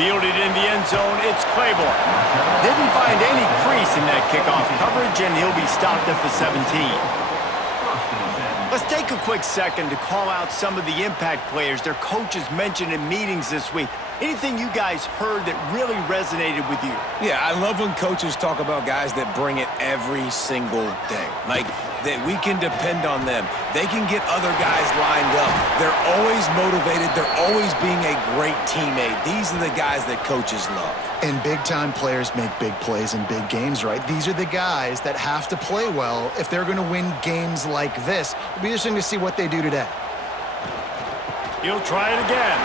Fielded in the end zone, it's Claiborne. Didn't find any crease in that kickoff coverage, and he'll be stopped at the 17. Let's take a quick second to call out some of the impact players their coaches mentioned in meetings this week. Anything you guys heard that really resonated with you? Yeah, I love when coaches talk about guys that bring it every single day. Like, that we can depend on them. They can get other guys lined up. They're always motivated. They're always being a great teammate. These are the guys that coaches love. And big-time players make big plays in big games, right? These are the guys that have to play well if they're going to win games like this. It'll be interesting to see what they do today. He'll try it again.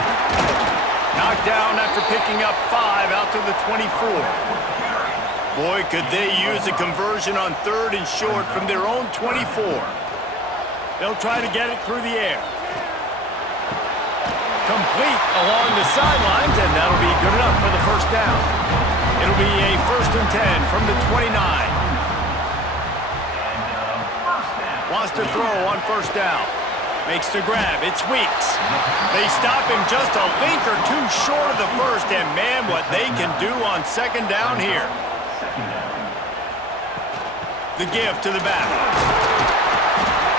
Knocked down after picking up 5 out to the 24. Boy, could they use a conversion on 3rd and short from their own 24. They'll try to get it through the air. Complete along the sidelines, and that'll be good enough for the first down. It'll be a 1st and 10 from the 29. Wants to throw on 1st down. Makes the grab. It's Weeks. They stop him just a link or two short of the first, and man, what they can do on 2nd down here. The give to the back.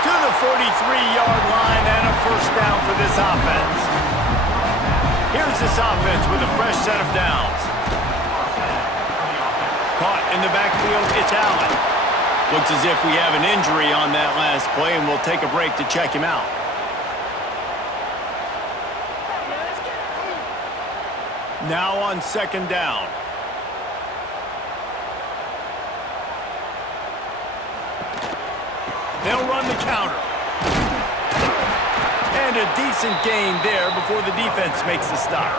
To the 43-yard line and a 1st down for this offense. Here's this offense with a fresh set of downs. Caught in the backfield, it's Allen. Looks as if we have an injury on that last play, and we'll take a break to check him out. Now on 2nd down. They'll run the counter. And a decent gain there before the defense makes the stop.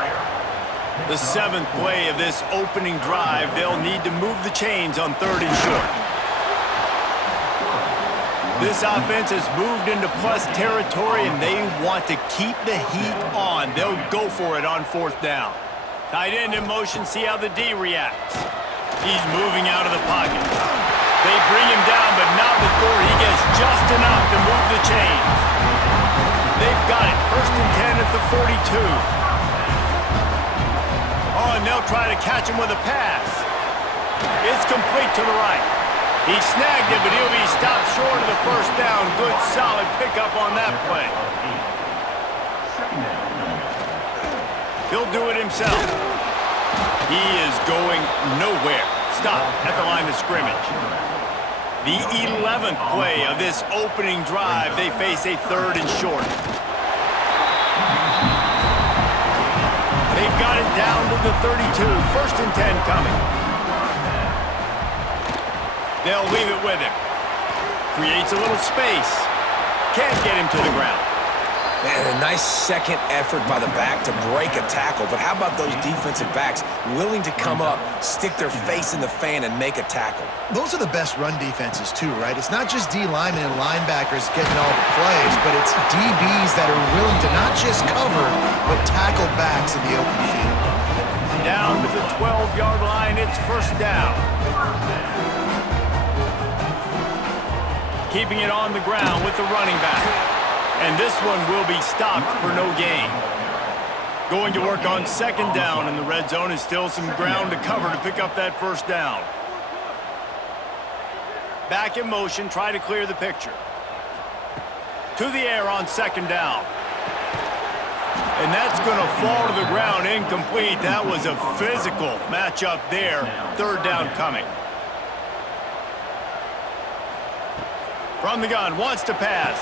The 7th play of this opening drive, they'll need to move the chains on 3rd and short. This offense has moved into plus territory, and they want to keep the heat on. They'll go for it on 4th down. Tight end in motion, see how the D reacts. He's moving out of the pocket. They bring him down, but not before he gets just enough to move the chains. They've got it. 1st and 10 at the 42. Oh, and they'll try to catch him with a pass. It's complete to the right. He snagged it, but he'll be stopped short of the 1st down. Good, solid pickup on that play. He'll do it himself. He is going nowhere. Stop at the line of scrimmage. The 11th play of this opening drive, they face a 3rd and short. They've got it down to the 32. 1st and 10 coming. They'll leave it with him. Creates a little space. Can't get him to the ground. Man, a nice second effort by the back to break a tackle. But how about those defensive backs willing to come up, stick their face in the fan, and make a tackle? Those are the best run defenses too, right? It's not just D linemen and linebackers getting all the plays, but it's DBs that are willing to not just cover, but tackle backs in the open field. Down to the 12-yard line, it's 1st down. Keeping it on the ground with the running back. And this one will be stopped for no gain. Going to work on 2nd down, and the red zone is still some ground to cover to pick up that 1st down. Back in motion, try to clear the picture. To the air on 2nd down. And that's going to fall to the ground incomplete. That was a physical matchup there. 3rd down coming. From the gun, wants to pass.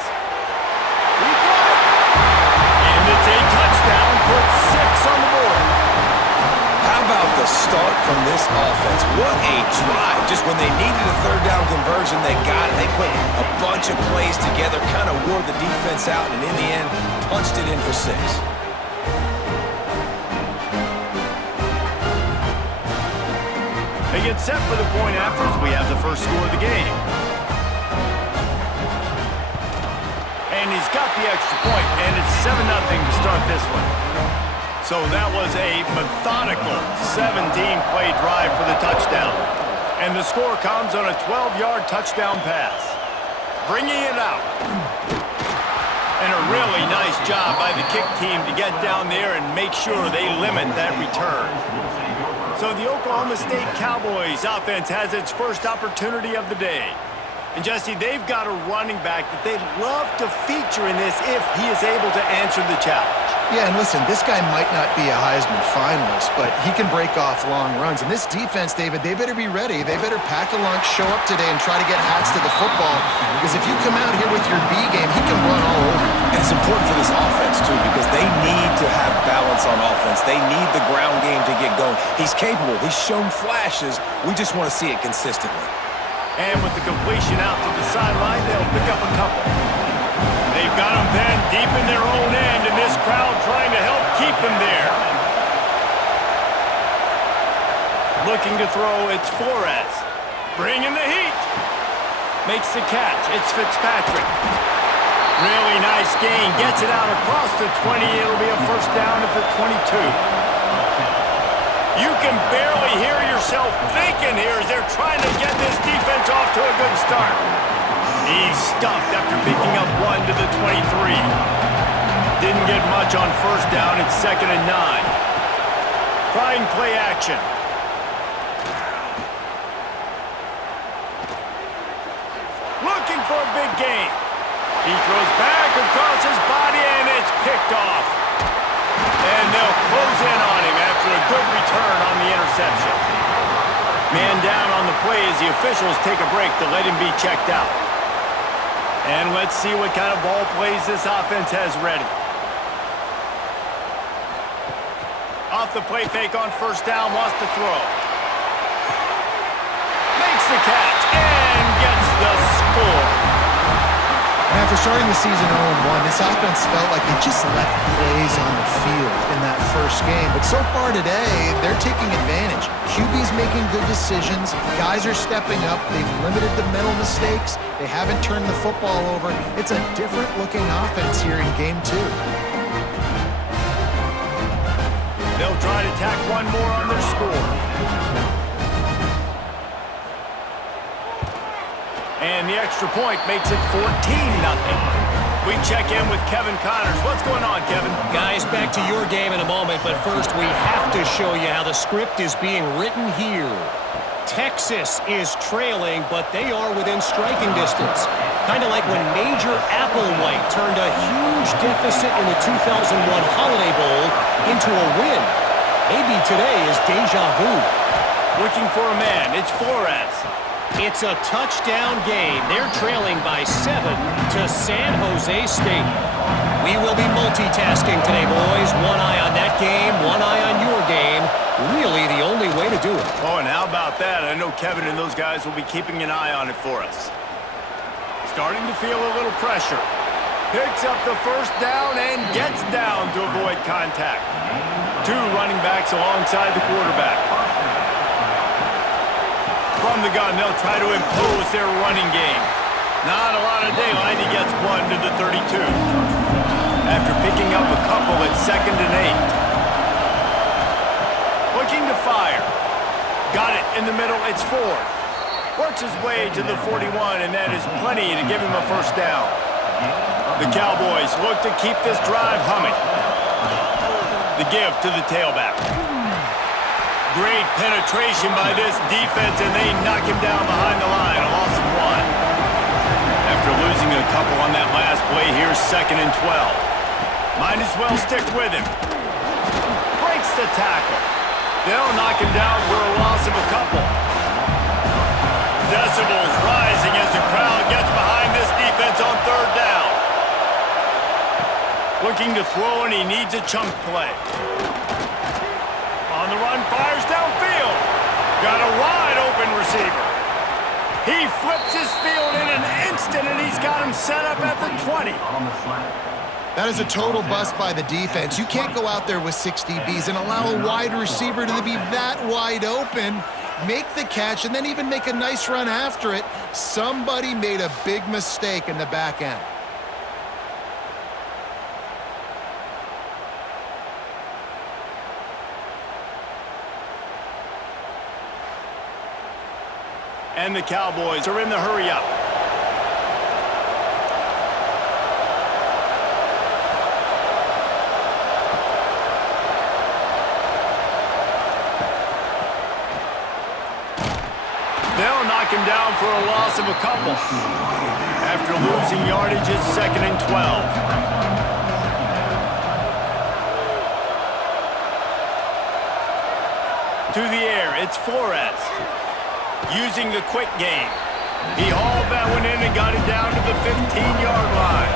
And it's a touchdown, puts 6 on the board. How about the start from this offense? What a drive. Just when they needed a 3rd down conversion, they got it. They put a bunch of plays together, kind of wore the defense out, and in the end, punched it in for 6. They get set for the point after as we have the first score of the game. And he's got the extra point, and it's 7-0 to start this one. So that was a methodical 17-play drive for the touchdown. And the score comes on a 12-yard touchdown pass. Bringing it out. And a really nice job by the kick team to get down there and make sure they limit that return. So the Oklahoma State Cowboys offense has its first opportunity of the day. And Jesse, they've got a running back that they'd love to feature in this if he is able to answer the challenge. Yeah, and listen, this guy might not be a Heisman finalist, but he can break off long runs. And this defense, David, they better be ready. They better pack a lunch, show up today, and try to get hats to the football. Because if you come out here with your B game, he can run all over you. And it's important for this offense, too, because they need to have balance on offense. They need the ground game to get going. He's capable. He's shown flashes. We just want to see it consistently. And with the completion out to the sideline, they'll pick up a couple. They've got them then deep in their own end, and this crowd trying to help keep them there. Looking to throw, it's Flores. Bringing the heat. Makes the catch. It's Fitzpatrick. Really nice gain. Gets it out across the 20. It'll be a first down at the 22. You can barely hear yourself thinking here as they're trying to get this defense off to a good start. He's stuffed after picking up one to the 23. Didn't get much on first down. It's 2nd and 9. Trying play action. Looking for a big gain. He throws back across his body, and it's picked off. And they'll close in on him after a good return on the interception. Man down on the play as the officials take a break to let him be checked out. And let's see what kind of ball plays this offense has ready. Off the play fake on first down, wants to throw. Makes the catch and gets the score. And after starting the season 0-1, this offense felt like they just left plays on the field in that first game. But so far today, they're taking advantage. QB's making good decisions. Guys are stepping up. They've limited the mental mistakes. They haven't turned the football over. It's a different-looking offense here in Game 2. They'll try to tack one more on their score. And the extra point makes it 14-0. We check in with Kevin Connors. What's going on, Kevin? Guys, back to your game in a moment, but first we have to show you how the script is being written here. Texas is trailing, but they are within striking distance. Kind of like when Major Applewhite turned a huge deficit in the 2001 Holiday Bowl into a win. Maybe today is deja vu. Looking for a man. It's Flores. It's a touchdown game. They're trailing by 7 to San Jose State. We will be multitasking today, boys. One eye on that game, one eye on your game. Really the only way to do it. Oh, and how about that? I know Kevin and those guys will be keeping an eye on it for us. Starting to feel a little pressure. Picks up the first down and gets down to avoid contact. 2 running backs alongside the quarterback. From the gun, they'll try to impose their running game. Not a lot of daylight. He gets one to the 32. After picking up a couple at 2nd and 8. Looking to fire. Got it in the middle. It's Ford. Works his way to the 41, and that is plenty to give him a first down. The Cowboys look to keep this drive humming. The give to the tailback. Great penetration by this defense, and they knock him down behind the line. A loss of 1. After losing a couple on that last play, here's 2nd and 12. Might as well stick with him. Breaks the tackle. They'll knock him down for a loss of a couple. Decibels rising as the crowd gets behind this defense on 3rd down. Looking to throw, and he needs a chunk play. On the run, fires downfield. Got a wide open receiver. He flips his field in an instant, and he's got him set up at the 20. That is a total bust by the defense. You can't go out there with 6 DBs and allow a wide receiver to be that wide open, make the catch, and then even make a nice run after it. Somebody made a big mistake in the back end. And the Cowboys are in the hurry-up. down for a loss of a couple. After losing yardage, it's 2nd and 12. To the air, it's Flores. Using the quick game. He hauled that one in and got it down to the 15-yard line.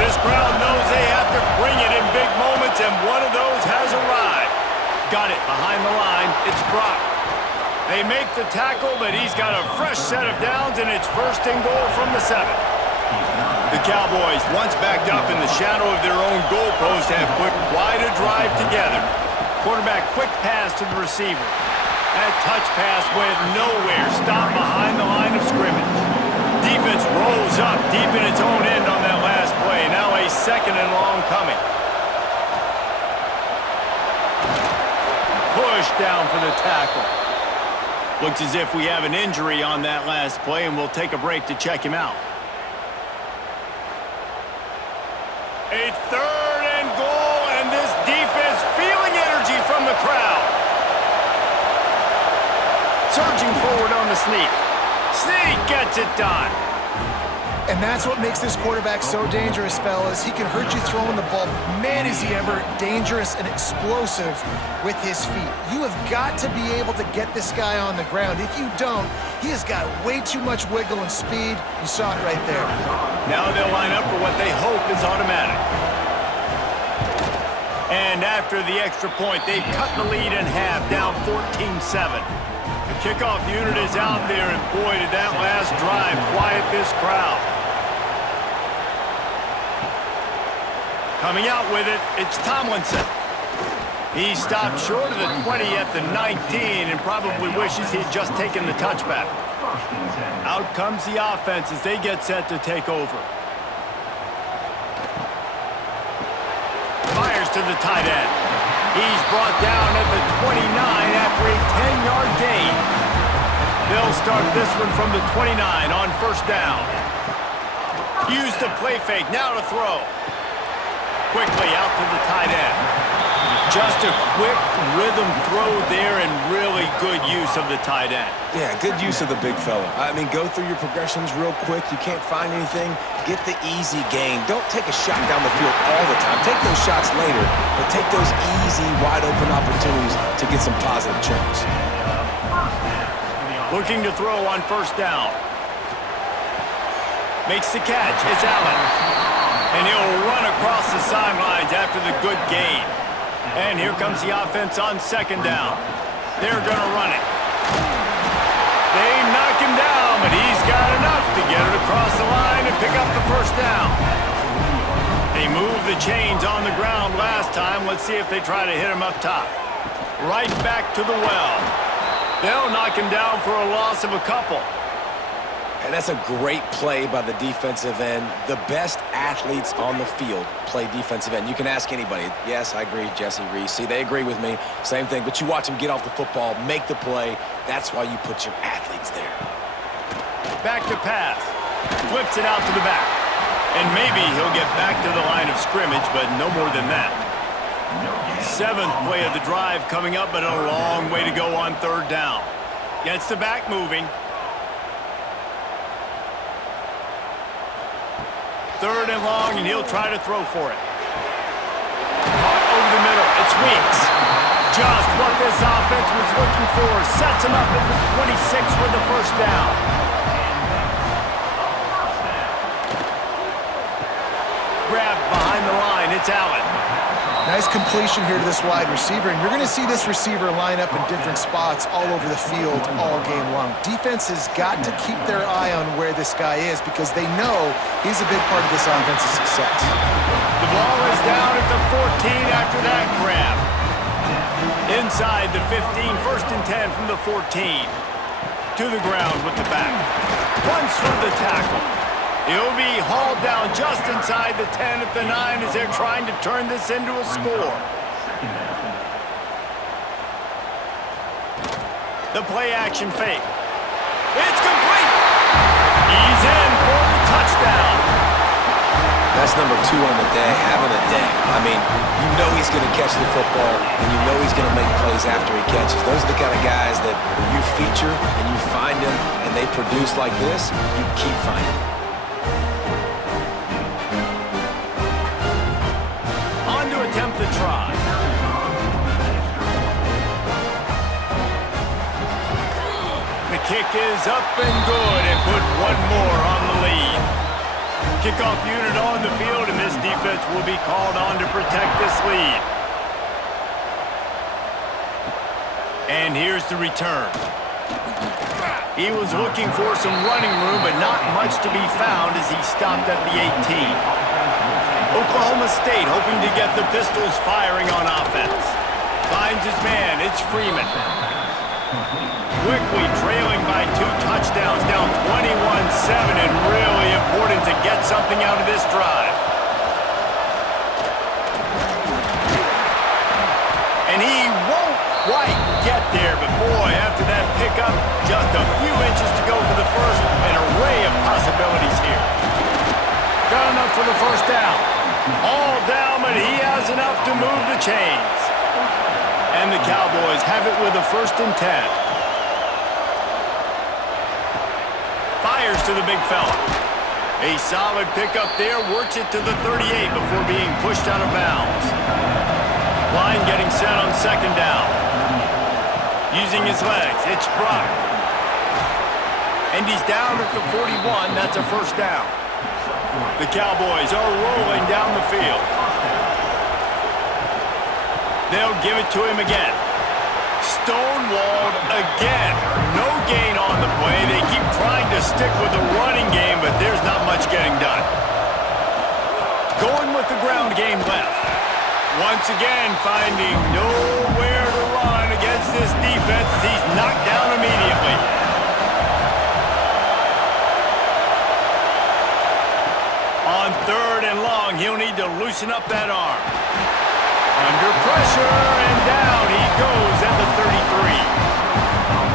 This crowd knows they have to bring it in big moments, and one of those has arrived. Got it behind the line. It's Brock. They make the tackle, but he's got a fresh set of downs, and it's 1st and goal from the 7. The Cowboys, once backed up in the shadow of their own goalpost, have put quite a drive together. Quarterback quick pass to the receiver. That touch pass went nowhere. Stopped behind the line of scrimmage. Defense rolls up deep in its own end on that last play. Now a 2nd and long coming. Push down for the tackle. Looks as if we have an injury on that last play, and we'll take a break to check him out. A 3rd and goal, and this defense feeling energy from the crowd. Surging forward on the sneak. Sneak gets it done. And that's what makes this quarterback so dangerous, fellas. He can hurt you throwing the ball. Man, is he ever dangerous and explosive with his feet. You have got to be able to get this guy on the ground. If you don't, he has got way too much wiggle and speed. You saw it right there. Now they'll line up for what they hope is automatic. And after the extra point, they've cut the lead in half, down 14-7. The kickoff unit is out there, and boy, did that last drive quiet this crowd. Coming out with it, it's Tomlinson. He stopped short of the 20 at the 19 and probably wishes he'd just taken the touchback. Out comes the offense as they get set to take over. Fires to the tight end. He's brought down at the 29 after a 10-yard gain. They'll start this one from the 29 on 1st down. Use the play fake, now to throw. Quickly out to the tight end. Just a quick rhythm throw there and really good use of the tight end. Yeah, good use of the big fella. I mean, go through your progressions real quick. You can't find anything. Get the easy gain. Don't take a shot down the field all the time. Take those shots later, but take those easy, wide-open opportunities to get some positive chunks. Looking to throw on 1st down. Makes the catch. It's Allen. And he'll run across the sidelines after the good gain. And here comes the offense on 2nd down. They're going to run it. They knock him down, but he's got enough to get it across the line and pick up the 1st down. They moved the chains on the ground last time. Let's see if they try to hit him up top. Right back to the well. They'll knock him down for a loss of a couple. And that's a great play by the defensive end. The best athletes on the field play defensive end. You can ask anybody. Yes, I agree, Jesse Reese. See, they agree with me. Same thing. But you watch them get off the football, make the play. That's why you put your athletes there. Back to pass. Flips it out to the back. And maybe he'll get back to the line of scrimmage, but no more than that. 7th play of the drive coming up, but a long way to go on 3rd down. Gets the back moving. 3rd and long, and he'll try to throw for it. Caught over the middle. It's Weeks. Just what this offense was looking for. Sets him up at the 26 for the 1st down. Grabbed behind the line. It's Allen. Nice completion here to this wide receiver, and you're going to see this receiver line up in different spots all over the field all game long. Defense has got to keep their eye on where this guy is because they know he's a big part of this offense's success. The ball is down at the 14 after that grab. Inside the 15, 1st and 10 from the 14. To the ground with the back. Runs through the tackle. He'll be hauled down just inside the 10 at the 9 as they're trying to turn this into a score. The play action fake. It's complete. He's in for the touchdown. That's number 2 on the day, having a day. I mean, you know he's going to catch the football, and you know he's going to make plays after he catches. Those are the kind of guys that you feature and you find them, and they produce like this, you keep finding them. On to attempt the try. The kick is up and good, and put one more on the lead. Kickoff unit on the field, and this defense will be called on to protect this lead. And here's the return. He was looking for some running room, but not much to be found as he stopped at the 18. Oklahoma State hoping to get the Pistols firing on offense. Finds his man, it's Freeman. Quickly trailing by 2 touchdowns, down 21-7, and really important to get something out of this drive. And he won't quite get there, but boy, after that pickup, just a few inches to go for the first, an array of possibilities here. Got enough for the first down. All down, but he has enough to move the chains. And the Cowboys have it with a 1st and 10. Fires to the big fella. A solid pickup there, works it to the 38 before being pushed out of bounds. Line getting set on 2nd down. Using his legs, it's Brock. And he's down at the 41, that's a 1st down. The Cowboys are rolling down the field. They'll give it to him again. Stonewalled again. No gain on the play. They keep trying to stick with the running game, but there's not much getting done. Going with the ground game left. Once again, finding nowhere to run against this defense. He's knocked down immediately. On 3rd and long, he'll need to loosen up that arm. Under pressure, and down he goes at the 33.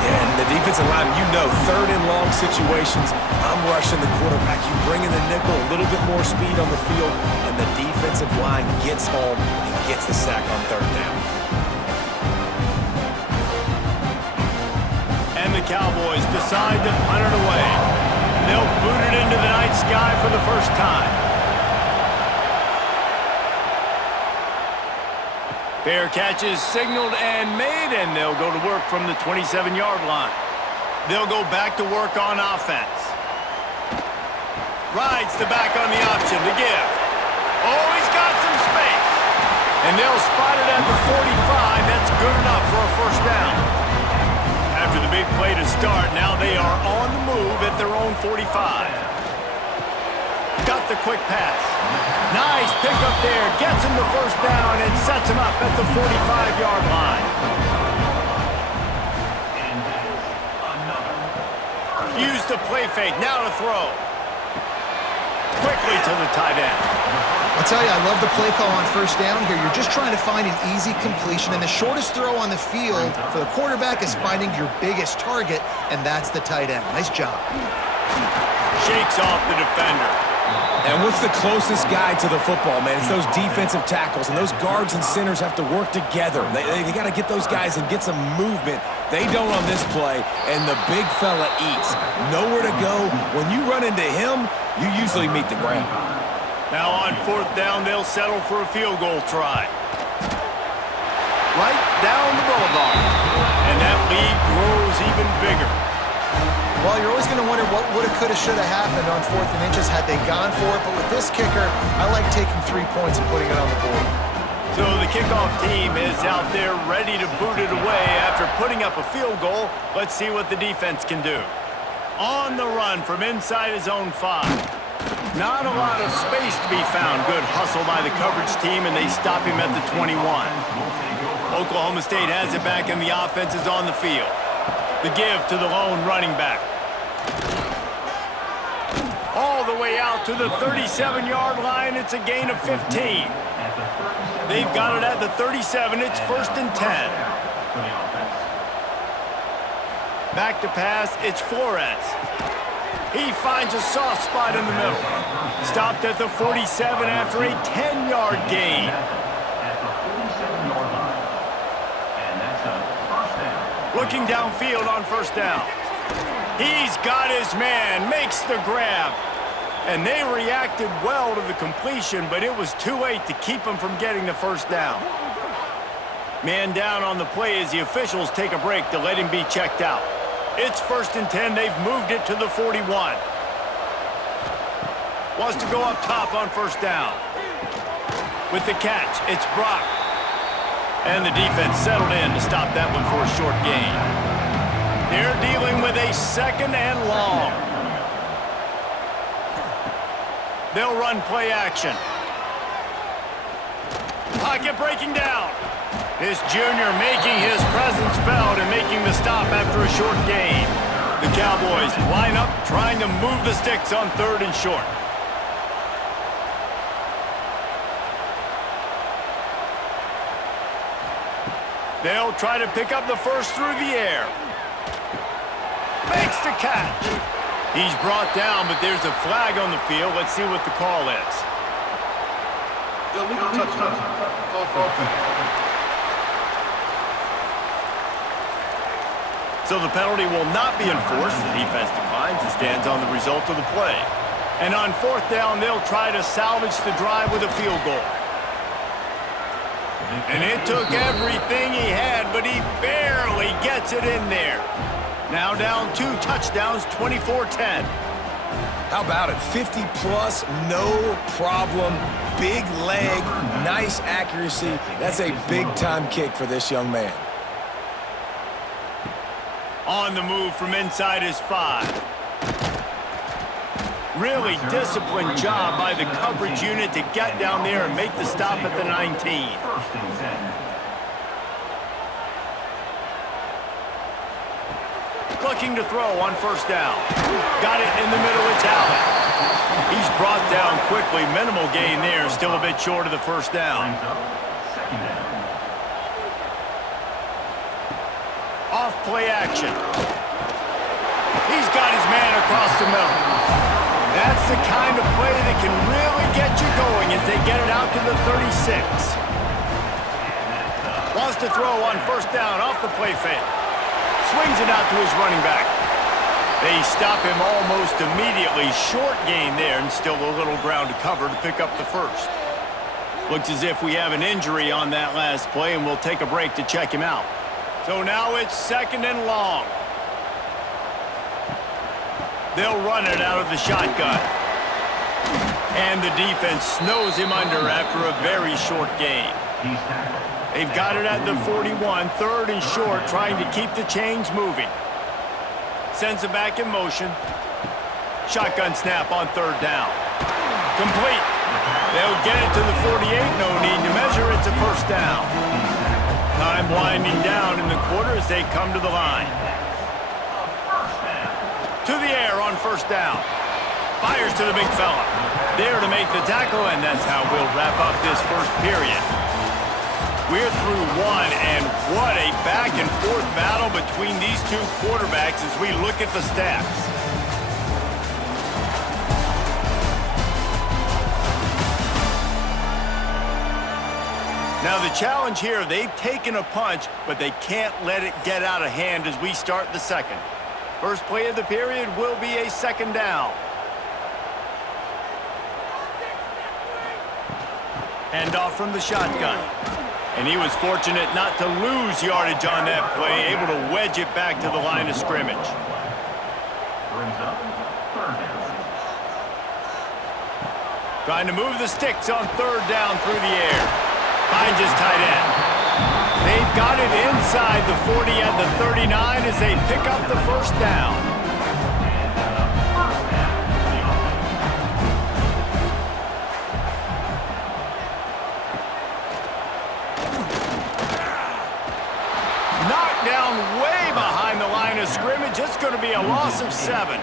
And the defensive line, you know, 3rd and long situations, I'm rushing the quarterback. You bring in the nickel, a little bit more speed on the field, and the defensive line gets home and gets the sack on 3rd down. And the Cowboys decide to punt it away. They'll boot it into the night sky for the first time. Fair catch is signaled and made, and they'll go to work from the 27-yard line. They'll go back to work on offense. Rides the back on the option to give. Oh, he's got some space. And they'll spot it at the 45. That's good enough for a 1st down. After the big play to start, now they are on the move at their own 45. Got the quick pass. Nice pickup there. Gets him the 1st down and sets him up at the 45-yard line. Use the play fake. Now to throw. Quickly to the tight end. I'll tell you, I love the play call on 1st down here. You're just trying to find an easy completion, and the shortest throw on the field for the quarterback is finding your biggest target, and that's the tight end. Nice job. Shakes off the defender. And what's the closest guy to the football, man? It's those defensive tackles, and those guards and centers have to work together. They got to get those guys and get some movement. They don't on this play, and the big fella eats. Nowhere to go. When you run into him, you usually meet the ground. Now on 4th down, they'll settle for a field goal try. Right down the boulevard. And that lead grows even bigger. Well, you're always going to wonder what woulda, coulda, shoulda happened on 4th and inches had they gone for it. But with this kicker, I like taking 3 points and putting it on the board. So the kickoff team is out there ready to boot it away after putting up a field goal. Let's see what the defense can do. On the run from inside his own 5. Not a lot of space to be found. Good hustle by the coverage team, and they stop him at the 21. Oklahoma State has it back, and the offense is on the field. The give to the lone running back. All the way out to the 37-yard line. It's a gain of 15. They've got it at the 37. It's 1st and 10. Back to pass. It's Flores. He finds a soft spot in the middle. Stopped at the 47 after a 10-yard gain. Looking downfield on first down. He's got his man, makes the grab. And they reacted well to the completion, but it was too late to keep him from getting the first down. Man down on the play as the officials take a break to let him be checked out. It's 1st and 10. They've moved it to the 41. Wants to go up top on first down. With the catch, it's Brock. And the defense settled in to stop that one for a short gain. They're dealing with a 2nd and long. They'll run play action. Pocket breaking down. This junior making his presence felt and making the stop after a short gain. The Cowboys line up trying to move the sticks on 3rd and short. They'll try to pick up the first through the air. Makes the catch. He's brought down, but there's a flag on the field. Let's see what the call is. Illegal touchdown. Call for offense. So the penalty will not be enforced. The defense declines and stands on the result of the play. And on 4th down, they'll try to salvage the drive with a field goal. And it took everything he had, but he barely gets it in there. Now down 2 touchdowns, 24-10. How about it? 50-plus, no problem. Big leg, nice accuracy. That's a big-time kick for this young man. On the move from inside his 5. Really disciplined job by the coverage unit to get down there and make the stop at the 19. Looking to throw on first down. Got it in the middle, it's Allen. He's brought down quickly. Minimal gain there, still a bit short of the first down. Off play action. He's got his man across the middle. That's the kind of play that can really get you going as they get it out to the 36. Wants to throw on first down off the play fake. Swings it out to his running back. They stop him almost immediately. Short gain there and still a little ground to cover to pick up the first. Looks as if we have an injury on that last play, and we'll take a break to check him out. So now it's 2nd and long. They'll run it out of the shotgun. And the defense snows him under after a very short gain. They've got it at the 41, 3rd and short, trying to keep the chains moving. Sends it back in motion. Shotgun snap on 3rd down. Complete. They'll get it to the 48, no need to measure it to first down. Time winding down in the quarter as they come to the line. To the air on first down. Fires to the big fella. There to make the tackle, and that's how we'll wrap up this first period. We're through one, and what a back-and-forth battle between these two quarterbacks as we look at the stats. Now the challenge here, they've taken a punch, but they can't let it get out of hand as we start the second. First play of the period will be a 2nd down. Handoff from the shotgun. And he was fortunate not to lose yardage on that play, able to wedge it back to the line of scrimmage. Trying to move the sticks on 3rd down through the air. Finds his tight end. They've got it inside the 40 at the 39 as they pick up the first down. Knocked down way behind the line of scrimmage. It's going to be a loss of 7.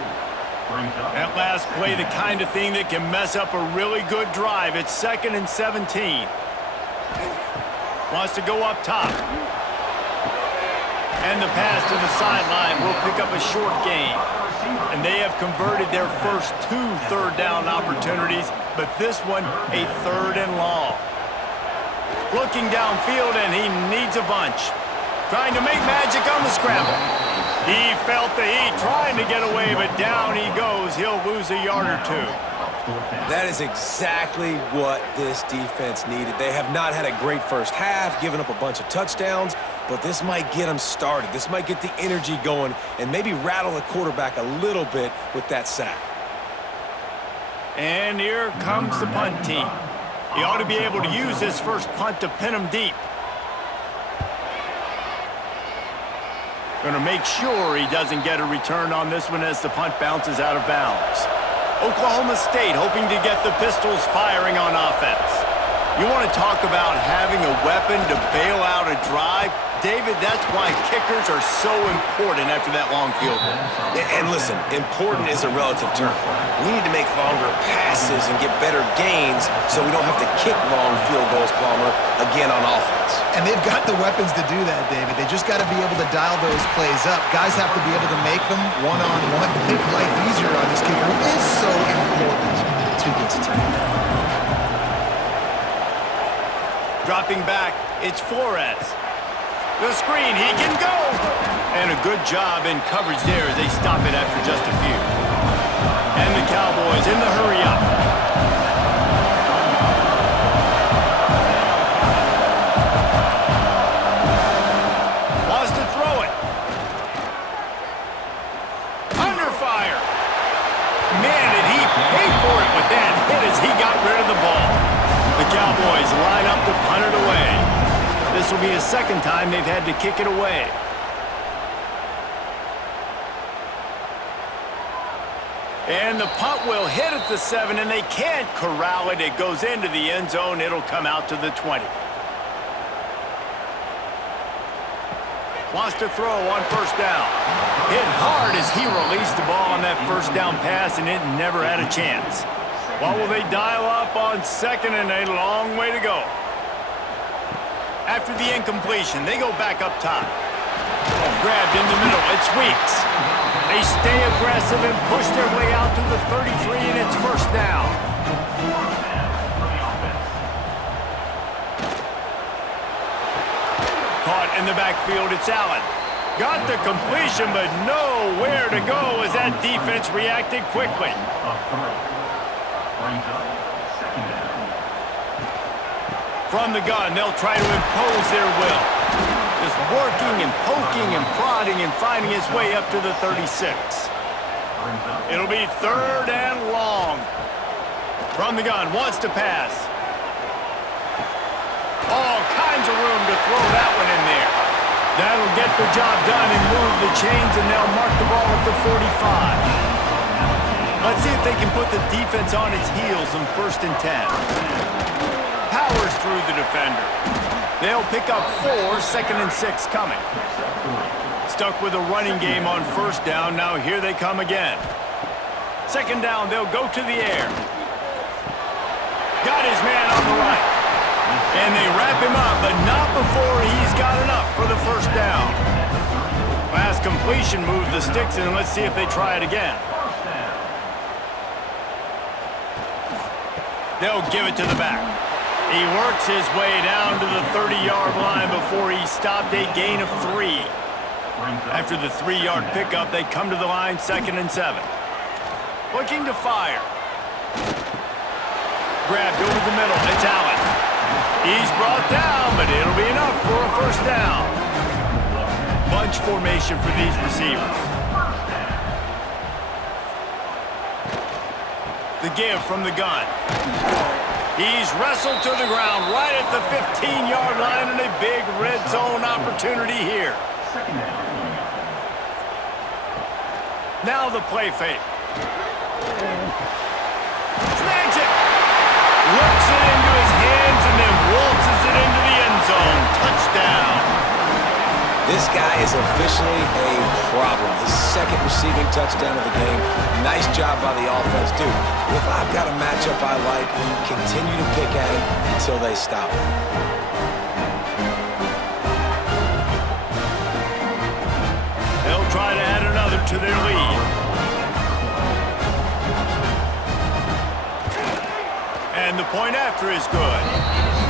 That last play, the kind of thing that can mess up a really good drive. It's 2nd and 17. Wants to go up top. And the pass to the sideline will pick up a short gain. And they have converted their first 2 third-down opportunities, but this one a 3rd and long. Looking downfield, and he needs a bunch. Trying to make magic on the scramble. He felt the heat, trying to get away, but down he goes. He'll lose a yard or 2. That is exactly what this defense needed. They have not had a great first half, given up a bunch of touchdowns, but this might get them started. This might get the energy going and maybe rattle the quarterback a little bit with that sack. And here comes the punt team. He ought to be able to use his first punt to pin him deep. Going to make sure he doesn't get a return on this one as the punt bounces out of bounds. Oklahoma State hoping to get the Pistols firing on offense. You want to talk about having a weapon to bail out a drive? David, that's why kickers are so important after that long field goal. And listen, important is a relative term. We need to make longer passes and get better gains so we don't have to kick long field goals, Palmer, again on offense. And they've got the weapons to do that, David. They just got to be able to dial those plays up. Guys have to be able to make them one-on-one. Make life easier on this kicker is so important to this team. Dropping back, it's Flores. The screen, he can go! And a good job in coverage there as they stop it after just a few. And the Cowboys in the hurry-up. Wants to throw it. Under fire. Man, did he pay for it with that hit as he got rid of the ball. The Cowboys line up to punt it away. This will be the second time they've had to kick it away. And the punt will hit at the 7, and they can't corral it. It goes into the end zone. It'll come out to the 20. Wants to throw on first down. Hit hard as he released the ball on that first down pass, and it never had a chance. What will they dial up on second, and a long way to go? After the incompletion, they go back up top. Grabbed in the middle, it's Weeks. They stay aggressive and push their way out to the 33, and it's first down. Caught in the backfield, it's Allen. Got the completion, but nowhere to go as that defense reacted quickly. From the gun, they'll try to impose their will. Just working and poking and prodding and finding his way up to the 36. It'll be 3rd and long. From the gun, wants to pass. All kinds of room to throw that one in there. That'll get the job done and move the chains, and they'll mark the ball at the 45. Let's see if they can put the defense on its heels on 1st and 10. Powers through the defender. They'll pick up 4, 2nd and 6 coming. Stuck with a running game on first down. Now here they come again. 2nd down, they'll go to the air. Got his man on the right. And they wrap him up, but not before he's got enough for the first down. Last completion moved the sticks, and let's see if they try it again. They'll give it to the back. He works his way down to the 30-yard line before he stopped, a gain of 3. After the 3-yard pickup, they come to the line, 2nd and 7. Looking to fire. Grabbed over the middle, it's Allen. He's brought down, but it'll be enough for a first down. Bunch formation for these receivers. The give from the gun. He's wrestled to the ground right at the 15-yard line, and a big red zone opportunity here. Now the play fake. Snags it. Looks it into his hands and then waltzes it into the end zone. Touchdown. This guy is officially a problem. His 2nd receiving touchdown of the game. Nice job by the offense, too. If I've got a matchup I like, continue to pick at it until they stop it. to their lead. And the point after is good.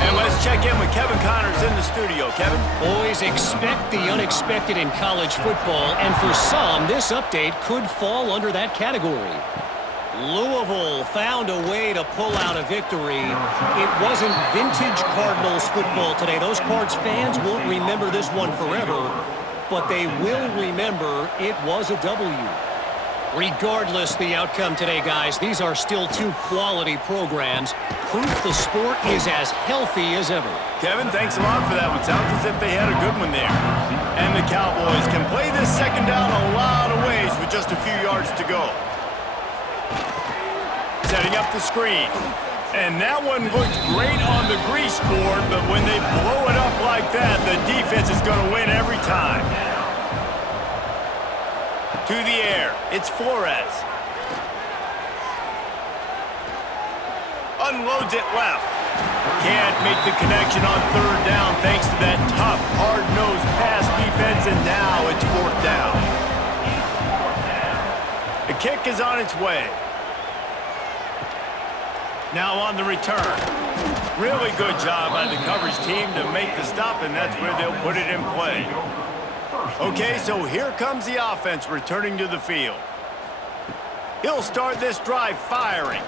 And let's check in with Kevin Connors in the studio. Kevin? Boys, expect the unexpected in college football, and for some, this update could fall under that category. Louisville found a way to pull out a victory. It wasn't vintage Cardinals football today. Those Cards fans won't remember this one forever, but they will remember it was a W. Regardless the outcome today, guys, these are still two quality programs. Proof the sport is as healthy as ever. Kevin, thanks a lot for that one. Sounds as if they had a good one there. And the Cowboys can play this second down a lot of ways with just a few yards to go. Setting up the screen. And that one looked great on the grease board, but when they blow it up like that, the defense is going to win every time. To the air, it's Flores. Unloads it left. Can't make the connection on third down thanks to that tough, hard-nosed pass defense, and now it's fourth down. The kick is on its way. Now on the return. Really good job by the coverage team to make the stop, and that's where they'll put it in play. Okay, so here comes the offense returning to the field. He'll start this drive firing.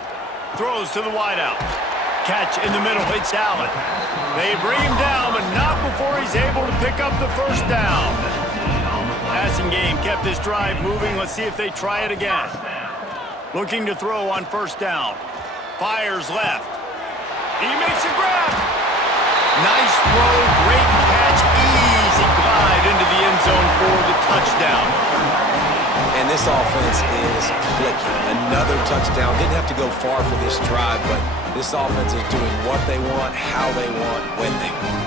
Throws to the wideout. Catch in the middle, it's Allen. They bring him down, but not before he's able to pick up the first down. Passing game kept this drive moving. Let's see if they try it again. Looking to throw on first down. Fires left. He makes a grab. Nice throw, great catch, easy glide into the end zone for the touchdown. And this offense is clicking. Another touchdown. Didn't have to go far for this drive, but this offense is doing what they want, how they want, when they want.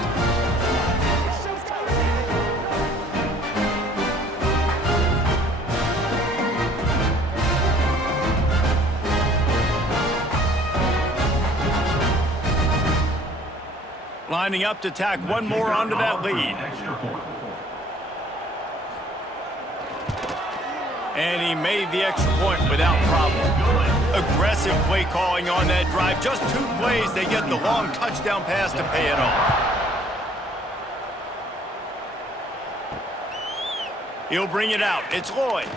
Lining up to tack one more onto that lead. And he made the extra point without problem. Aggressive play calling on that drive. Just 2 plays, they get the long touchdown pass to pay it off. He'll bring it out. It's Lloyd.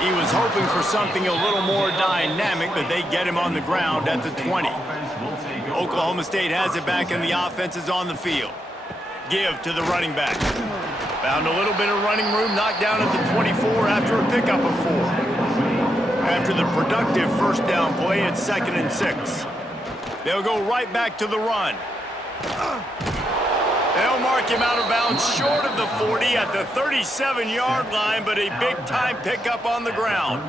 He was hoping for something a little more dynamic, but they get him on the ground at the 20. Oklahoma State has it back, and the offense is on the field. Give to the running back. Found a little bit of running room, knocked down at the 24 after a pickup of 4. After the productive first down play, it's 2nd and 6. They'll go right back to the run. They'll mark him out of bounds short of the 40 at the 37-yard line, but a big-time pickup on the ground.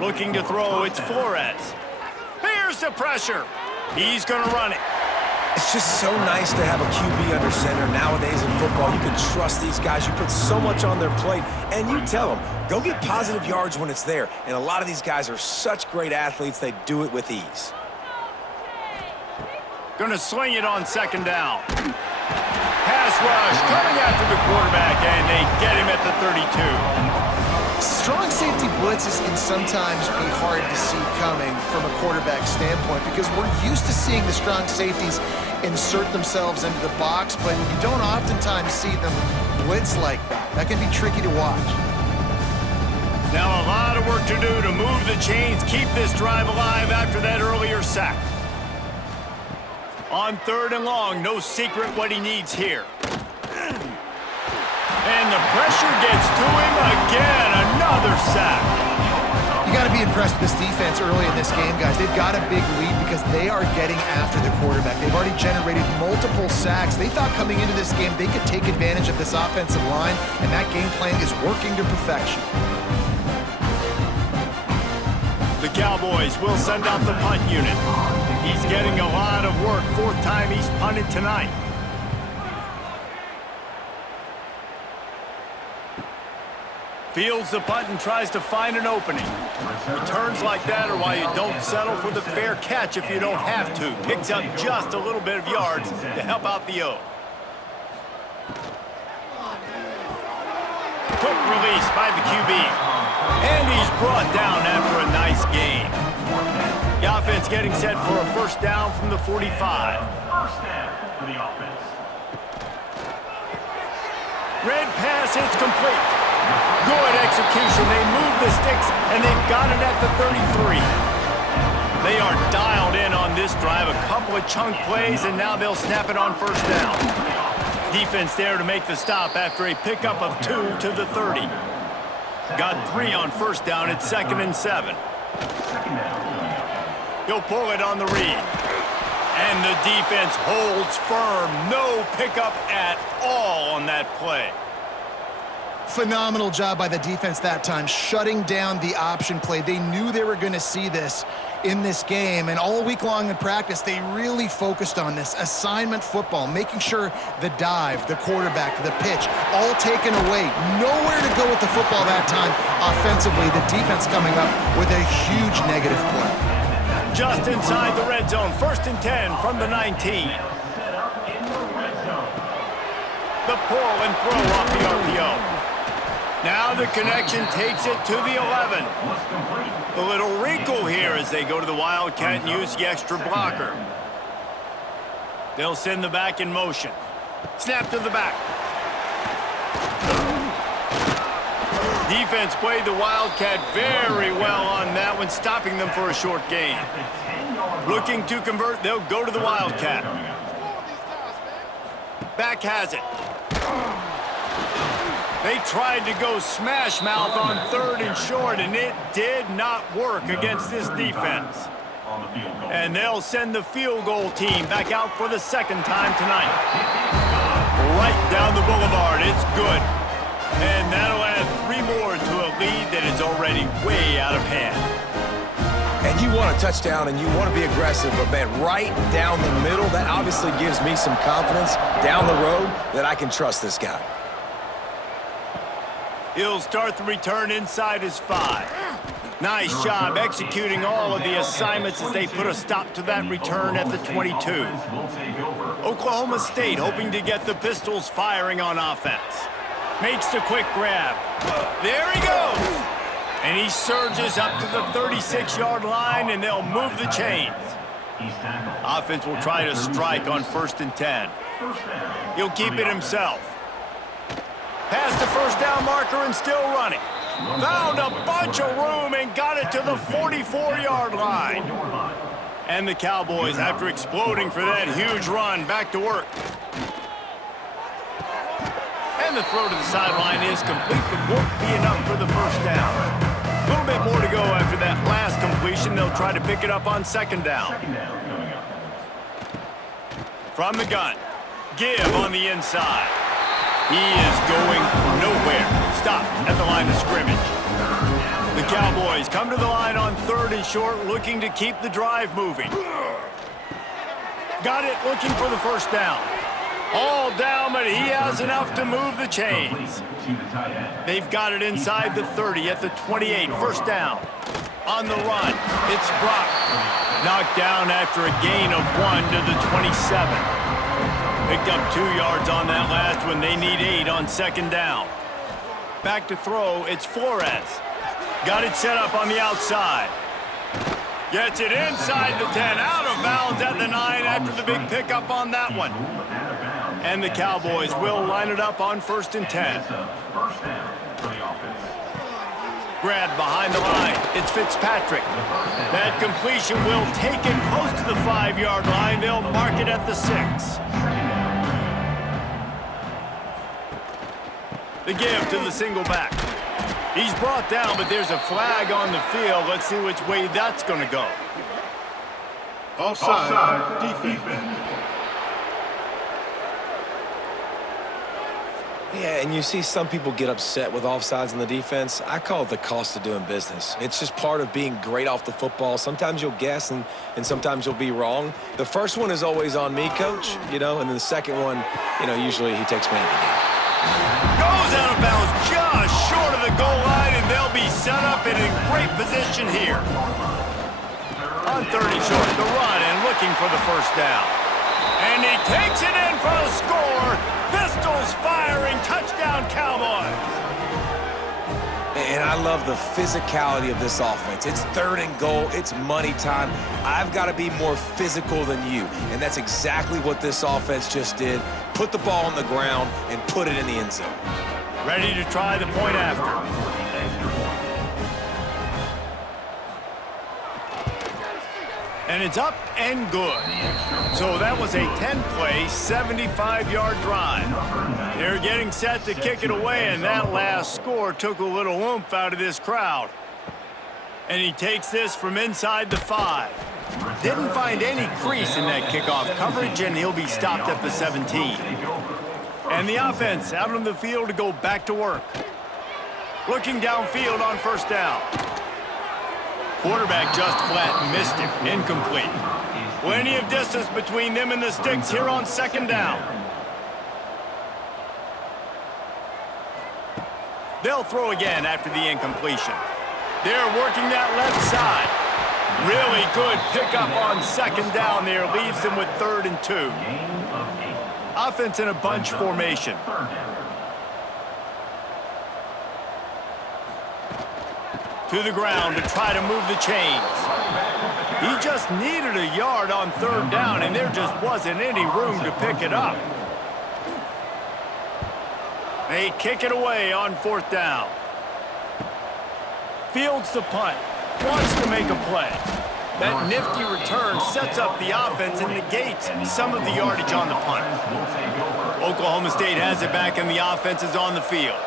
Looking to throw, it's Flores. Here's the pressure. He's going to run it. It's just so nice to have a QB under center. Nowadays in football, you can trust these guys. You put so much on their plate, and you tell them, go get positive yards when it's there. And a lot of these guys are such great athletes, they do it with ease. Going to sling it on 2nd down. Pass rush coming after the quarterback, and they get him at the 32. Strong safety blitzes can sometimes be hard to see coming from a quarterback standpoint because we're used to seeing the strong safeties insert themselves into the box, but you don't oftentimes see them blitz like that. That can be tricky to watch. Now a lot of work to do to move the chains, keep this drive alive after that earlier sack. On 3rd and long, no secret what he needs here. And the pressure gets to him again. Another sack. You got to be impressed with this defense early in this game, guys. They've got a big lead because they are getting after the quarterback. They've already generated multiple sacks. They thought coming into this game they could take advantage of this offensive line, and that game plan is working to perfection. The Cowboys will send out the punt unit. He's getting a lot of work. 4th time he's punted tonight. Fields the punt and tries to find an opening. Returns like that are why you don't settle for the fair catch if you don't have to. Picks up just a little bit of yards to help out the O. Quick release by the QB. And he's brought down after a nice gain. The offense getting set for a first down from the 45. First down for the offense. Red pass, it's complete. Good execution. They move the sticks, and they've got it at the 33. They are dialed in on this drive. A couple of chunk plays, and now they'll snap it on first down. Defense there to make the stop after a pickup of 2 to the 30. Got 3 on first down. It's 2nd and 7. He'll pull it on the read. And the defense holds firm. No pickup at all on that play. Phenomenal job by the defense that time, shutting down the option play. They knew they were going to see this in this game, and all week long in practice, they really focused on this assignment football, making sure the dive, the quarterback, the pitch, all taken away. Nowhere to go with the football that time offensively. The defense coming up with a huge negative play. Just inside the red zone, 1st and 10 from the 19. The pull and throw off the RPO. Now the connection takes it to the 11. A little wrinkle here as they go to the Wildcat and use the extra blocker. They'll send the back in motion. Snap to the back. Defense played the Wildcat very well on that one, stopping them for a short gain. Looking to convert, they'll go to the Wildcat. Back has it. They tried to go smash mouth on 3rd and short, and it did not work against this defense. And they'll send the field goal team back out for the 2nd time tonight. Right down the boulevard, it's good. And that'll add 3 more to a lead that is already way out of hand. And you want a touchdown and you want to be aggressive, but man, right down the middle, that obviously gives me some confidence down the road that I can trust this guy. He'll start the return inside his 5. Nice job executing all of the assignments as they put a stop to that return at the 22. Oklahoma State hoping to get the Pistols firing on offense. Makes the quick grab. There he goes! And he surges up to the 36-yard line, and they'll move the chains. Offense will try to strike on 1st and 10. He'll keep it himself. Past the first down marker and still running. Found a bunch of room and got it to the 44-yard line. And the Cowboys, after exploding for that huge run, back to work. And the throw to the sideline is complete, but won't be enough for the first down. A little bit more to go after that last completion. They'll try to pick it up on 2nd down. From the gun. Give on the inside. He is going nowhere. Stop at the line of scrimmage. The Cowboys come to the line on 3rd and short, looking to keep the drive moving. Got it, looking for the first down. All down, but he has enough to move the chains. They've got it inside the 30 at the 28. First down. On the run, it's Brock. Knocked down after a gain of 1 to the 27. Picked up 2 yards on that last one. They need 8 on 2nd down. Back to throw, it's Flores. Got it set up on the outside. Gets it inside the 10, out of bounds at the 9 after the big pickup on that one. And the Cowboys will line it up on 1st and 10. Grab behind the line, it's Fitzpatrick. That completion will take it close to the 5-yard line. They'll mark it at the 6. The give to the single back. He's brought down, but there's a flag on the field. Let's see which way that's going to go. Offside, defense. Yeah, and you see some people get upset with offsides in the defense. I call it the cost of doing business. It's just part of being great off the football. Sometimes you'll guess and sometimes you'll be wrong. The first one is always on me, Coach, and then the second one, usually he takes me out of the game. Goes out of bounds just short of the goal line, and they'll be set up and in great position here. On 30 short, the run and looking for the first down. And he takes it in for the score. Pistols firing, touchdown Cowboys. And I love the physicality of this offense. It's 3rd and goal. It's money time. I've got to be more physical than you. And that's exactly what this offense just did. Put the ball on the ground and put it in the end zone. Ready to try the point after. And it's up and good. So that was a 10-play, 75-yard drive. They're getting set to kick it away, and that last score took a little oomph out of this crowd. And he takes this from inside the 5. Didn't find any crease in that kickoff coverage, and he'll be stopped at the 17. And the offense out on the field to go back to work. Looking downfield on 1st down. Quarterback just flat missed him. Incomplete. Plenty of distance between them and the sticks here on 2nd down. They'll throw again after the incompletion. They're working that left side. Really good pickup on 2nd down there. Leaves them with 3rd and 2. Offense in a bunch formation. To the ground to try to move the chains. He just needed a yard on 3rd down, and there just wasn't any room to pick it up. They kick it away on 4th down. Fields the punt. Wants to make a play. That nifty return sets up the offense and negates some of the yardage on the punt. Oklahoma State has it back, and the offense is on the field.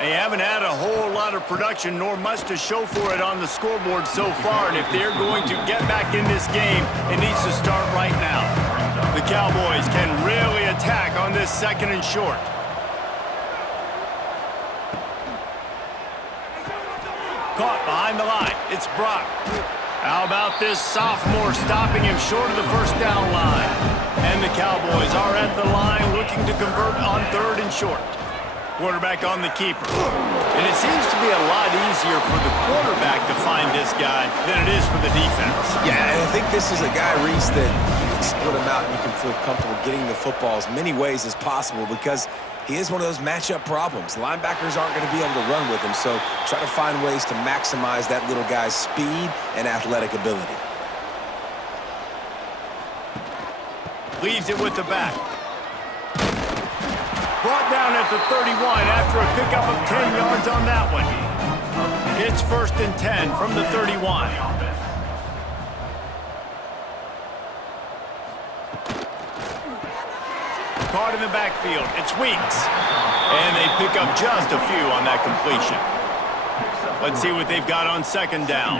They haven't had a whole lot of production nor much to show for it on the scoreboard so far, and if they're going to get back in this game, it needs to start right now. The Cowboys can really attack on this 2nd and short. Caught behind the line. It's Brock. How about this sophomore stopping him short of the 1st down line? And the Cowboys are at the line looking to convert on 3rd and short. Quarterback on the keeper. And it seems to be a lot easier for the quarterback to find this guy than it is for the defense. Yeah, and I think this is a guy, Reese, that you can split him out and you can feel comfortable getting the football as many ways as possible because he is one of those matchup problems. Linebackers aren't going to be able to run with him, so try to find ways to maximize that little guy's speed and athletic ability. Leaves it with the back. Brought down at the 31 after a pickup of 10 yards on that one. It's 1st and 10 from the 31. Caught in the backfield. It's Weeks. And they pick up just a few on that completion. Let's see what they've got on 2nd down.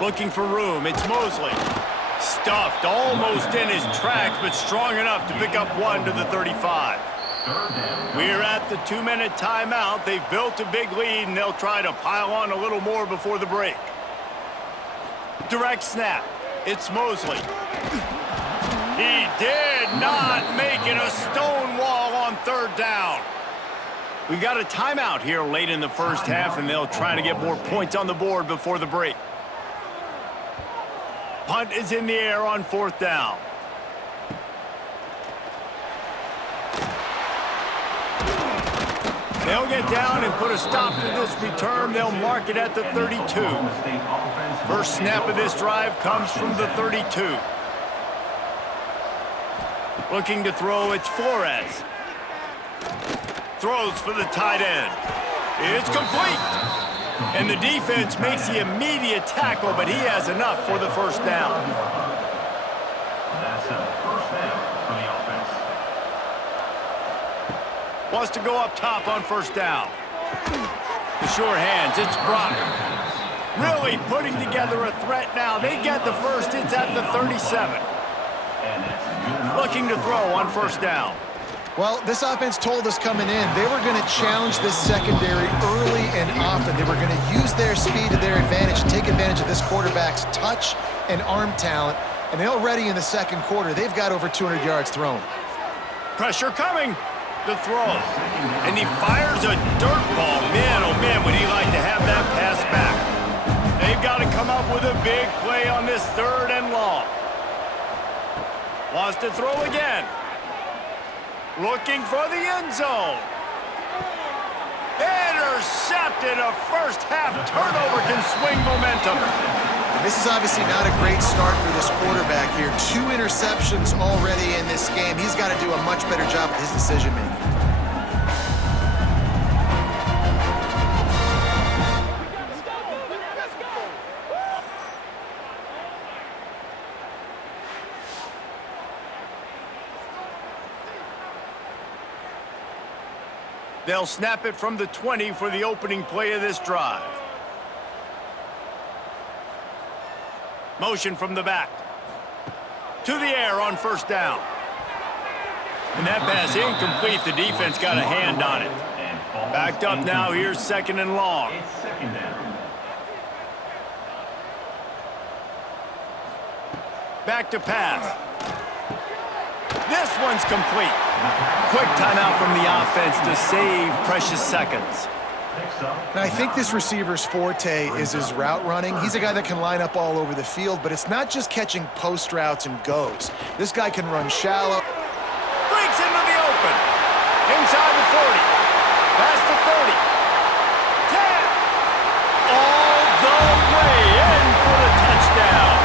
Looking for room. It's Mosley. Stuffed almost in his tracks, but strong enough to pick up 1 to the 35. We're at the 2-minute timeout. They've built a big lead, and they'll try to pile on a little more before the break. Direct snap. It's Mosley. He did not make it a stone wall on 3rd down. We got a timeout here late in the 1st half, and they'll try to get more points on the board before the break. Punt is in the air on 4th down. They'll get down and put a stop to this return. They'll mark it at the 32. First snap of this drive comes from the 32. Looking to throw, it's Flores. Throws for the tight end. It's complete. And the defense makes the immediate tackle, but he has enough for the 1st down. That's a 1st down for the offense. Wants to go up top on 1st down. The sure hands, it's Brock. Really putting together a threat now. They get the first, it's at the 37. Looking to throw on 1st down. Well, this offense told us coming in they were going to challenge this secondary early and often. They were going to use their speed to their advantage and take advantage of this quarterback's touch and arm talent. And already in the 2nd quarter, they've got over 200 yards thrown. Pressure coming. The throw. And he fires a dirt ball. Man, oh man, would he like to have that pass back. They've got to come up with a big play on this 3rd and long. Wants to throw again. Looking for the end zone. Intercepted. A first-half turnover can swing momentum. This is obviously not a great start for this quarterback here. 2 interceptions already in this game. He's got to do a much better job with his decision-making. They'll snap it from the 20 for the opening play of this drive. Motion from the back. To the air on first down. And that pass incomplete. The defense got a hand on it. Backed up now. Here's 2nd and long. It's 2nd down. Back to pass. This one's complete. Quick timeout from the offense to save precious seconds. And I think this receiver's forte is his route running. He's a guy that can line up all over the field, but it's not just catching post routes and goes. This guy can run shallow. Breaks into the open. Inside the 40. Past the 30. 10. All the way in for the touchdown.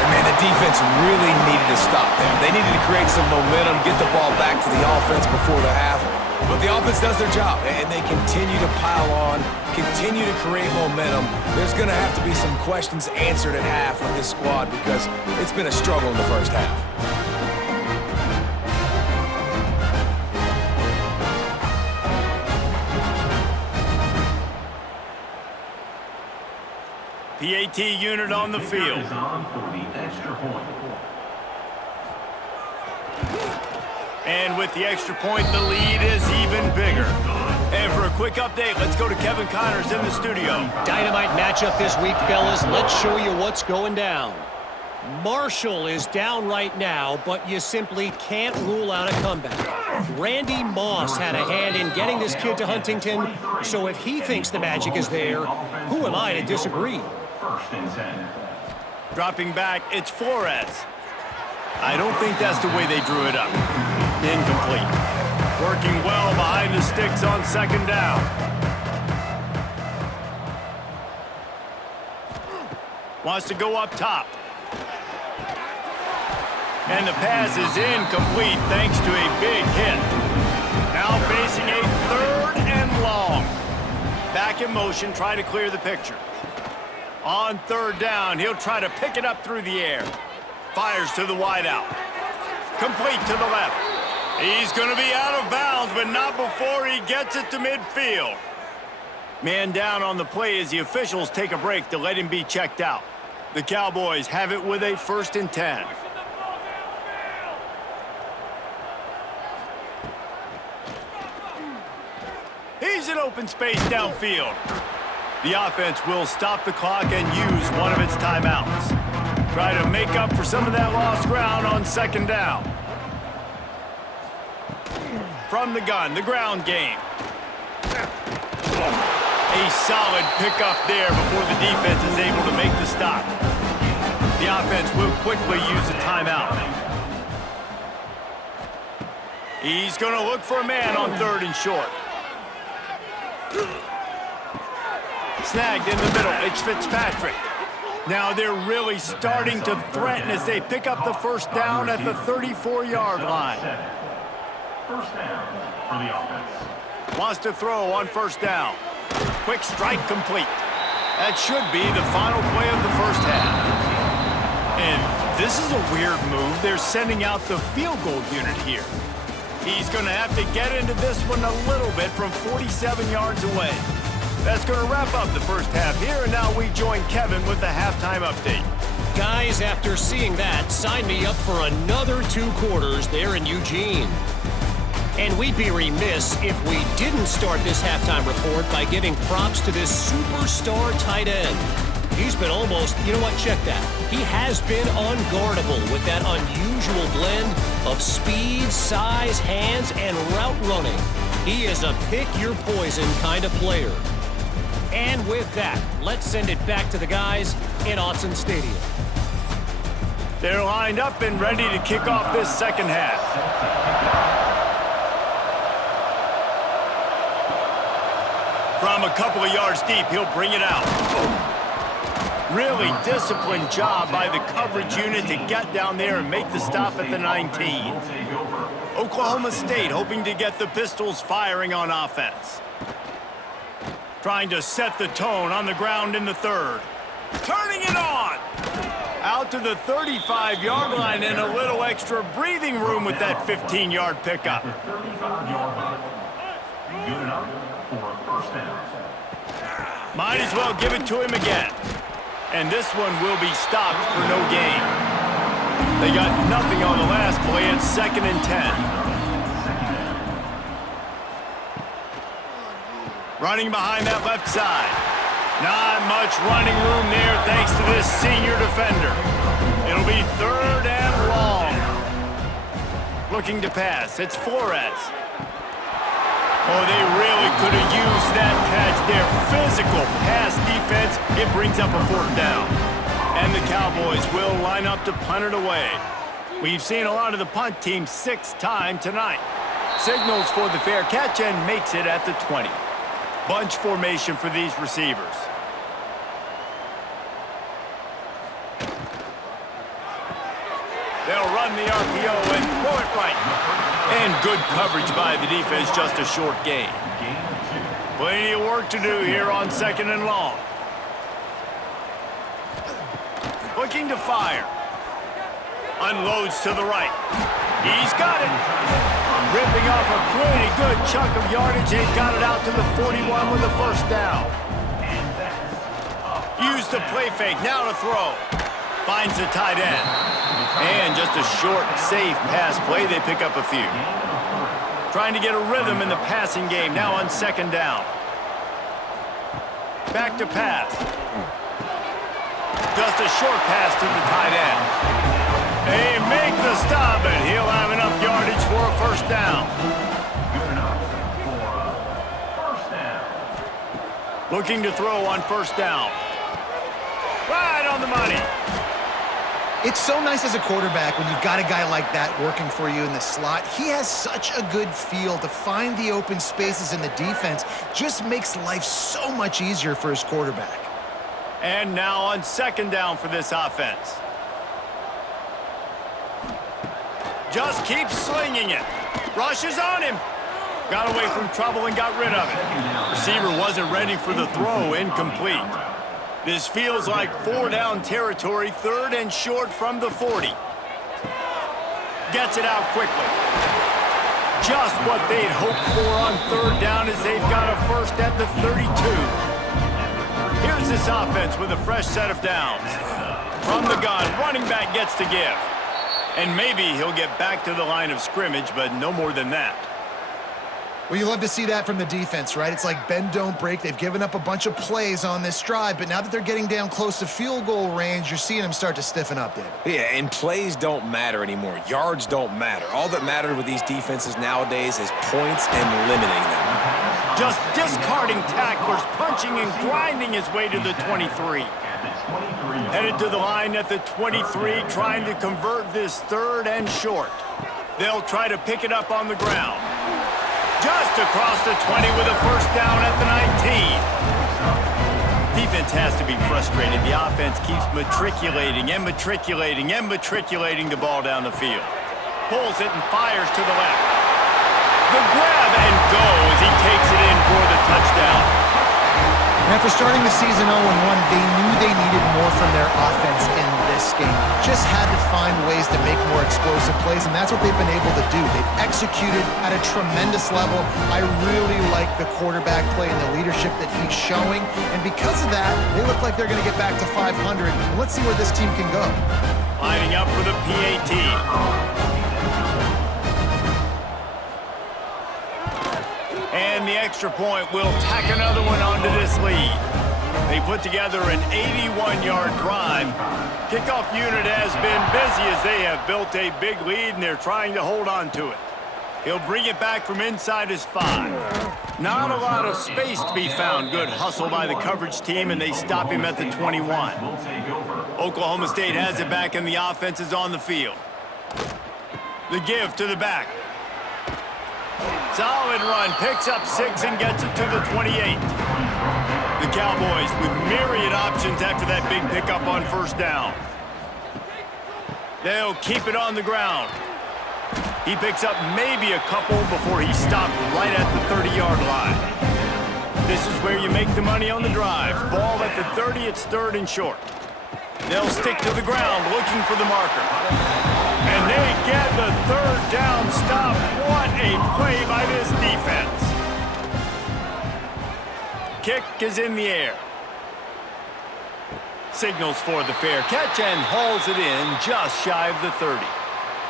And man, the defense really needed to stop there. They needed to create some momentum, get the ball back to the offense before the half. But the offense does their job, and they continue to pile on, continue to create momentum. There's going to have to be some questions answered at half with this squad because it's been a struggle in the first half. PAT unit on the field. Is on for the extra point. And with the extra point, the lead is even bigger. And for a quick update, let's go to Kevin Connors in the studio. Dynamite matchup this week, fellas. Let's show you what's going down. Marshall is down right now, but you simply can't rule out a comeback. Randy Moss had a hand in getting this kid to Huntington, so if he thinks the magic is there, who am I to disagree? 1st and 10. Dropping back, it's Flores. I don't think that's the way they drew it up. Incomplete. Working well behind the sticks on 2nd down. Wants to go up top. And the pass is incomplete thanks to a big hit. Now facing a 3rd and long. Back in motion, try to clear the picture. On 3rd down, he'll try to pick it up through the air. Fires to the wideout. Complete to the left. He's going to be out of bounds, but not before he gets it to midfield. Man down on the play as the officials take a break to let him be checked out. The Cowboys have it with a 1st and 10. He's in open space downfield. The offense will stop the clock and use one of its timeouts. Try to make up for some of that lost ground on 2nd down. From the gun, the ground game. A solid pickup there before the defense is able to make the stop. The offense will quickly use a timeout. He's going to look for a man on 3rd and short. Snagged in the middle, it's Fitzpatrick. Now they're really starting to threaten as they pick up the 1st down at the 34-yard line. 1st down for the offense. Wants to throw on 1st down. Quick strike complete. That should be the final play of the first half. And this is a weird move. They're sending out the field goal unit here. He's going to have to get into this one a little bit from 47 yards away. That's going to wrap up the first half here, and now we join Kevin with the halftime update. Guys, after seeing that, sign me up for another 2 quarters there in Eugene. And we'd be remiss if we didn't start this halftime report by giving props to this superstar tight end. He's been almost, you know what, check that. He has been unguardable with that unusual blend of speed, size, hands, and route running. He is a pick-your-poison kind of player. And with that, let's send it back to the guys in Autzen Stadium. They're lined up and ready to kick off this second half. From a couple of yards deep, he'll bring it out. Really disciplined job by the coverage unit to get down there and make the stop at the 19. Oklahoma State hoping to get the Pistols firing on offense. Trying to set the tone on the ground in the third. Turning it on! Out to the 35-yard line and a little extra breathing room with that 15-yard pickup. 35-yard line. Good enough for a first down. Might as well give it to him again. And this one will be stopped for no gain. They got nothing on the last play. It's 2nd and 10. Running behind that left side. Not much running room there thanks to this senior defender. It'll be 3rd and long. Looking to pass. It's Flores. Oh, they really could have used that catch there. Physical pass defense. It brings up a 4th down. And the Cowboys will line up to punt it away. We've seen a lot of the punt team 6 times tonight. Signals for the fair catch and makes it at the 20. Bunch formation for these receivers. They'll run the RPO and throw it right. And good coverage by the defense, just a short gain. Plenty of work to do here on 2nd and long. Looking to fire. Unloads to the right. He's got it. Ripping off a pretty good chunk of yardage. They've got it out to the 41 with a 1st down. Use the play fake. Now to throw. Finds the tight end. And just a short, safe pass play. They pick up a few. Trying to get a rhythm in the passing game. Now on 2nd down. Back to pass. Just a short pass to the tight end. They make the stop, and he'll have enough yardage for a 1st down. Good enough for a first down. Looking to throw on 1st down. Right on the money. It's so nice as a quarterback when you've got a guy like that working for you in the slot. He has such a good feel to find the open spaces in the defense. Just makes life so much easier for his quarterback. And now on 2nd down for this offense. Just keeps slinging it. Rushes on him. Got away from trouble and got rid of it. Receiver wasn't ready for the throw. Incomplete. This feels like 4-down territory, 3rd and short from the 40. Gets it out quickly. Just what they'd hoped for on 3rd down as they've got a 1st at the 32. Here's this offense with a fresh set of downs. From the gun, running back gets to give. And maybe he'll get back to the line of scrimmage, but no more than that. Well, you love to see that from the defense, right? It's like bend, don't break. They've given up a bunch of plays on this drive, but now that they're getting down close to field goal range, you're seeing them start to stiffen up, David. Yeah, and plays don't matter anymore. Yards don't matter. All that matters with these defenses nowadays is points and limiting them. Just discarding tacklers, punching and grinding his way to the 23. Headed to the line at the 23, trying to convert this 3rd and short. They'll try to pick it up on the ground. Just across the 20 with a 1st down at the 19. Defense has to be frustrated. The offense keeps matriculating and matriculating and matriculating the ball down the field. Pulls it and fires to the left. The grab and go as he takes it in for the touchdown. And after starting the season 0-1, they knew they needed more from their offense in this game. Just had to find ways to make more explosive plays, and that's what they've been able to do. They've executed at a tremendous level. I really like the quarterback play and the leadership that he's showing, and because of that, they look like they're going to get back to 500. And let's see where this team can go. Lining up for the PAT. And the extra point will tack another one onto this lead. They put together an 81-yard drive. Kickoff unit has been busy as they have built a big lead, and they're trying to hold on to it. He'll bring it back from inside his 5. Not a lot of space to be found. Good hustle by the coverage team, and they stop him at the 21. Oklahoma State has it back, and the offense is on the field. The give to the back. Solid run, picks up 6 and gets it to the 28. The Cowboys with myriad options after that big pickup on first down. They'll keep it on the ground. He picks up maybe a couple before he stopped right at the 30-yard line. This is where you make the money on the drives. Ball at the 30, it's third and short. They'll stick to the ground looking for the marker. And they get the third down stop. What a play by this defense. Kick is in the air. Signals for the fair catch and hauls it in just shy of the 30.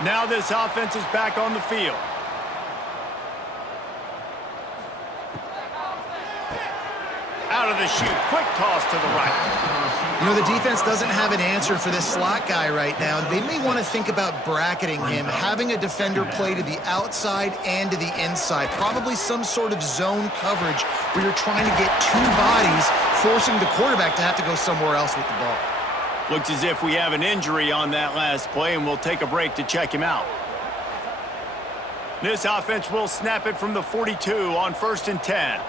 Now this offense is back on the field. Out of the chute, quick toss to the right. You know, the defense doesn't have an answer for this slot guy right now. They may want to think about bracketing him, having a defender play to the outside and to the inside. Probably some sort of zone coverage where you're trying to get two bodies, forcing the quarterback to have to go somewhere else with the ball. Looks as if we have an injury on that last play, and we'll take a break to check him out. This offense will snap it from the 42 on 1st and 10.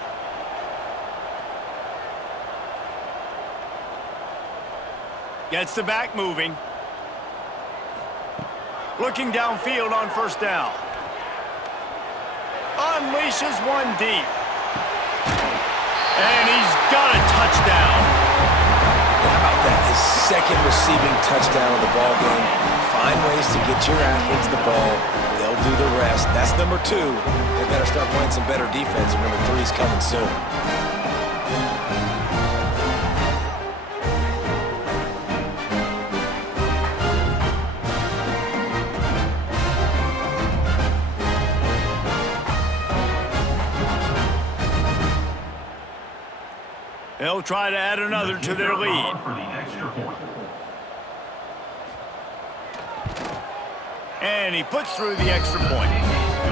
Gets the back moving. Looking downfield on first down. Unleashes one deep. And he's got a touchdown. How about that? His second receiving touchdown of the ball game. Find ways to get your athletes the ball. They'll do the rest. That's number 2. They better start playing some better defense. Number 3 is coming soon. They'll try to add another to their lead. For the extra point. And he puts through the extra point.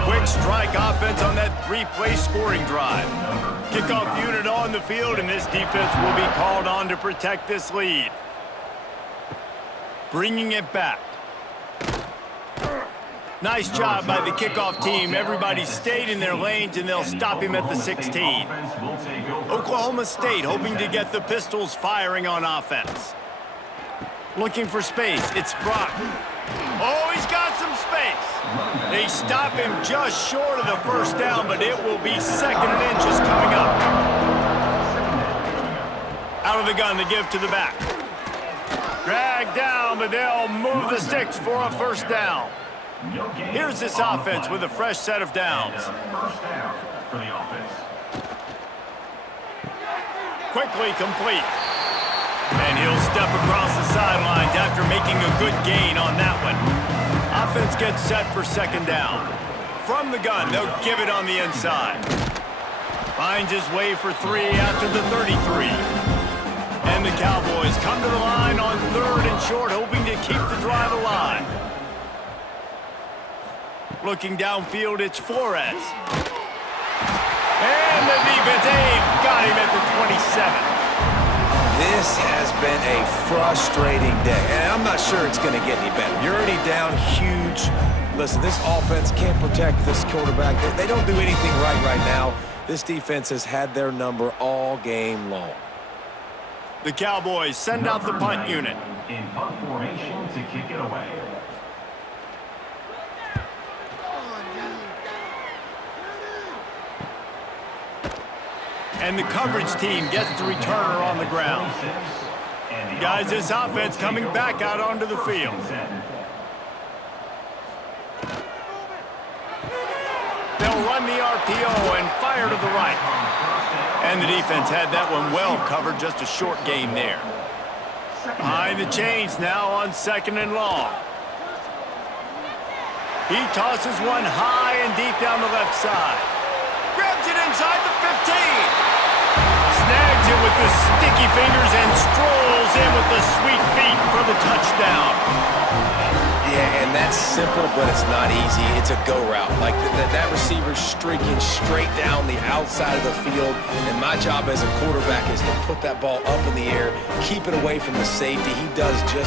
Quick strike offense on that 3-play scoring drive. Kickoff unit on the field, and this defense will be called on to protect this lead. Bringing it back. Nice job by the kickoff team. Everybody stayed in their lanes, and they'll stop him at the 16. Oklahoma State hoping to get the Pistols firing on offense. Looking for space. It's Brock. Oh, he's got some space. They stop him just short of the first down, but it will be 2nd and inches coming up. Out of the gun, the give to the back. Drag down, but they'll move the sticks for a first down. Here's this offense with a fresh set of downs. First down for the offense. Quickly complete. And he'll step across the sidelines after making a good gain on that one. Offense gets set for 2nd down. From the gun, they'll give it on the inside. Finds his way for 3 after the 33. And the Cowboys come to the line on 3rd and short, hoping to keep the drive alive. Looking downfield, it's Flores. And the defense, got him at the 27. This has been a frustrating day, and I'm not sure it's going to get any better. You're already down huge. Listen, this offense can't protect this quarterback. They don't do anything right now. This defense has had their number all game long. The Cowboys send out the punt unit. In punt formation to kick it away. And the coverage team gets the returner on the ground. Guys, this offense coming back out onto the field. They'll run the RPO and fire to the right. And the defense had that one well covered, just a short game there. Behind the chains now on 2nd and long. He tosses one high and deep down the left side. Grabs it inside the 15. Snags it with the sticky fingers and strolls in with the sweet feet for the touchdown. Yeah, and that's simple, but it's not easy. It's a go route. Like that receiver's streaking straight down the outside of the field, and my job as a quarterback is to put that ball up in the air, keep it away from the safety. He does just